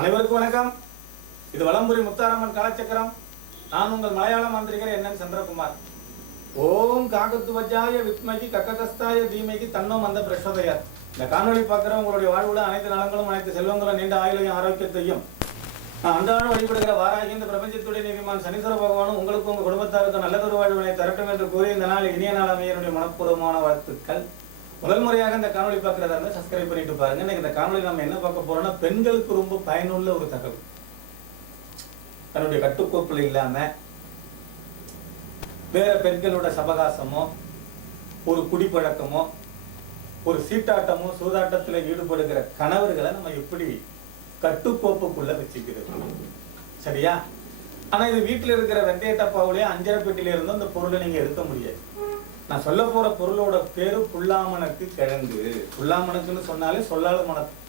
அனைவருக்கும் வணக்கம். இது வலம்புரி முத்தாரம்மன் காலச்சக்கரம். நான் உங்கள் மலையாள மந்திரிகர் என்னன் சந்திரகுமார். ஓம் காகத்துவஜாய வித்மகி கக்ககஸ்தாய தீமைக்கு தன்னோ மந்த பிரசோதயர். இந்த காணொலி பார்க்குற உங்களுடைய வாழ்வுல அனைத்து நலங்களும் அனைத்து செல்வங்களும் நீண்ட ஆயுளையும் ஆரோக்கியத்தையும். நான் அன்றாடம் வழிபடுகிற வாராகி இந்த பிரபஞ்சத்துடைய நீதிமான் சனீஸ்வர பகவானும் உங்களுக்கு உங்கள் குடும்பத்தாருக்கும் நல்லதொரு வாழ்வினை தரட்டும் என்று கூறி இந்த நாள் இனிய நாள் அமையனுடைய மனப்பூர்வமான வாழ்த்துக்கள். முதல் முறையாக இந்த காணொலி பார்க்கறதா இருந்தால் சப்ஸ்கிரைப் பண்ணிட்டு பாருங்க. இன்னைக்கு இந்த காணொலி நம்ம என்ன பார்க்க போறோம்னா பெண்களுக்கு ரொம்ப பயனுள்ள ஒரு தகவல். தன்னுடைய கட்டுக்கோப்பில் இல்லாம வேற பெண்களோட சபகாசமோ ஒரு குடிப்பழக்கமோ ஒரு சீட்டாட்டமோ சூதாட்டத்துல ஈடுபடுகிற கணவர்களை நம்ம எப்படி கட்டுக்கோப்புக்குள்ள வச்சுக்கிறது? சரியா? ஆனா இது வீட்டுல இருக்கிற வெந்தய டப்பாவுலயே அஞ்சரை பெட்டில இருந்தும் அந்த பொருளை நீங்க எடுக்க முடியாது. நான் சொல்ல போற பொருளோட பேரு புல்லாமணக்கு கிழங்கு. புல்லாமணக்குன்னு சொன்னாலே சொல்லாத மணக்கு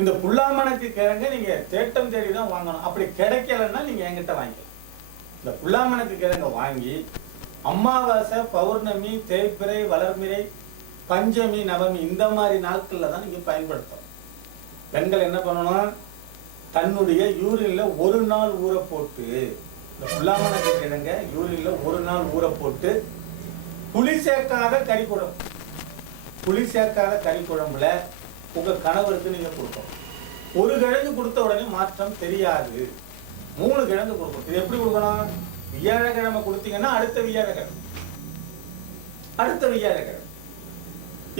இந்த புல்லாமணக்கு கிழங்கு நீங்க தேட்டம் தேடி தான் வாங்கணும். அப்படி கிடைக்கலன்னா நீங்க என்கிட்ட வாங்கிக்கலாம் இந்த புல்லாமணக்கு கிழங்கை வாங்கி அமாவாசை பௌர்ணமி தேய்பிறை வளர்மிறை பஞ்சமி நவமி இந்த மாதிரி நாட்கள்ல தான் நீங்க பயன்படுத்தணும். பெண்கள் என்ன பண்ணணும்? தன்னுடைய யூரின்ல ஒரு நாள் ஊற போட்டு இந்த புல்லாமணக்கு கிழங்க யூரின்ல ஒரு நாள் ஊற போட்டு புளி சேர்க்காத கறி குழம்பு புளி சேர்க்காத கறி குழம்புல உங்க கணவருக்கு நீங்க கொடுக்கணும். ஒரு கிழங்கு கொடுத்த உடனே மாற்றம் தெரியாது. மூணு கிழங்கு கொடுக்கணும். இது எப்படி கொடுக்கணும்? வியாழக்கிழமை கொடுத்தீங்கன்னா அடுத்த வியாழக்கிழமை. அடுத்த வியாழக்கிழமை.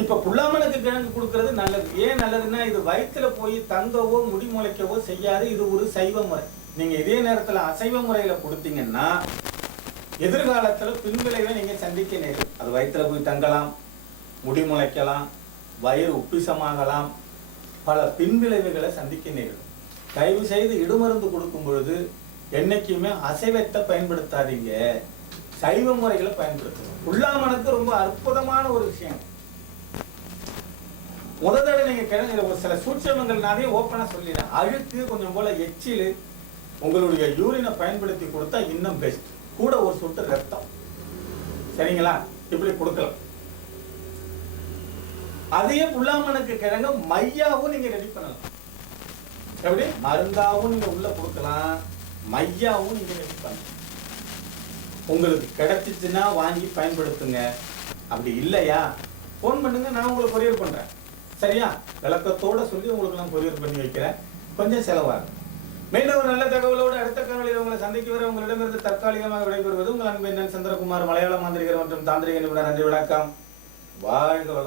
இப்ப புல்லாமனுக்கு கிழங்கு கொடுக்கறது நல்லது. ஏன் நல்லதுன்னா இது வயிற்றுல போய் தங்கவோ முடி முளைக்கவோ செய்யாது. இது ஒரு சைவ முறை. நீங்க இதே நேரத்துல அசைவ முறையில கொடுத்தீங்கன்னா எதிர்காலத்துல பின்விளைவை நீங்க சந்திக்க நேரும் அது வயிற்றில் போய் தங்கலாம் முடி முளைக்கலாம் வயிறு உப்பிசமாகலாம். பல பின்விளைவுகளை சந்திக்க நேரும் தயவு செய்து இடுமருந்து கொடுக்கும் பொழுது என்னைக்குமே அசைவத்தை பயன்படுத்தாதீங்க. சைவ முறைகளை பயன்படுத்தணும். உள்ளாமனுக்கு ரொம்ப அற்புதமான ஒரு விஷயம். முத தடவை நீங்க கிழங்கு ஒரு சில சூட்சமங்கள் நானே ஓப்பனா சொல்லிடுறேன். அழுக்கு கொஞ்சம் போல எச்சில் உங்களுடைய யூரினை பயன்படுத்தி கொடுத்தா இன்னும் பெஸ்ட் கூட ஒரு சொட்டு ரத்தம். சரிங்களா? இப்படி கொடுக்கலாம். அதே புல்லாமனுக்கு கிழங்கு மையாவும் நீங்க ரெடி பண்ணலாம். எப்படி? மருந்தாவும் நீங்க உள்ள கொடுக்கலாம். மையாவும் நீங்க ரெடி பண்ணலாம். உங்களுக்கு கிடைச்சிச்சுன்னா வாங்கி பயன்படுத்துங்க. அப்படி இல்லையா? ஃபோன் பண்ணுங்க நான் உங்களுக்கு கொரியர் பண்றேன். சரியா? விளக்கத்தோட சொல்லி உங்களுக்கு நான் கொரியர் பண்ணி வைக்கிறேன். கொஞ்சம் செலவாகும். மீண்டும் ஒரு நல்ல தகவலோடு அடுத்த காலையில் உங்களை சந்திக்க வர உங்களிடமிருந்து தற்காலிகமாக விடைபெறுவது உங்கள் அன்பின் சந்திரகுமார் மலையாள மாந்திரிகர் மற்றும் தாந்திரிக நிபுணர் நன்றி வணக்கம். வாழ்க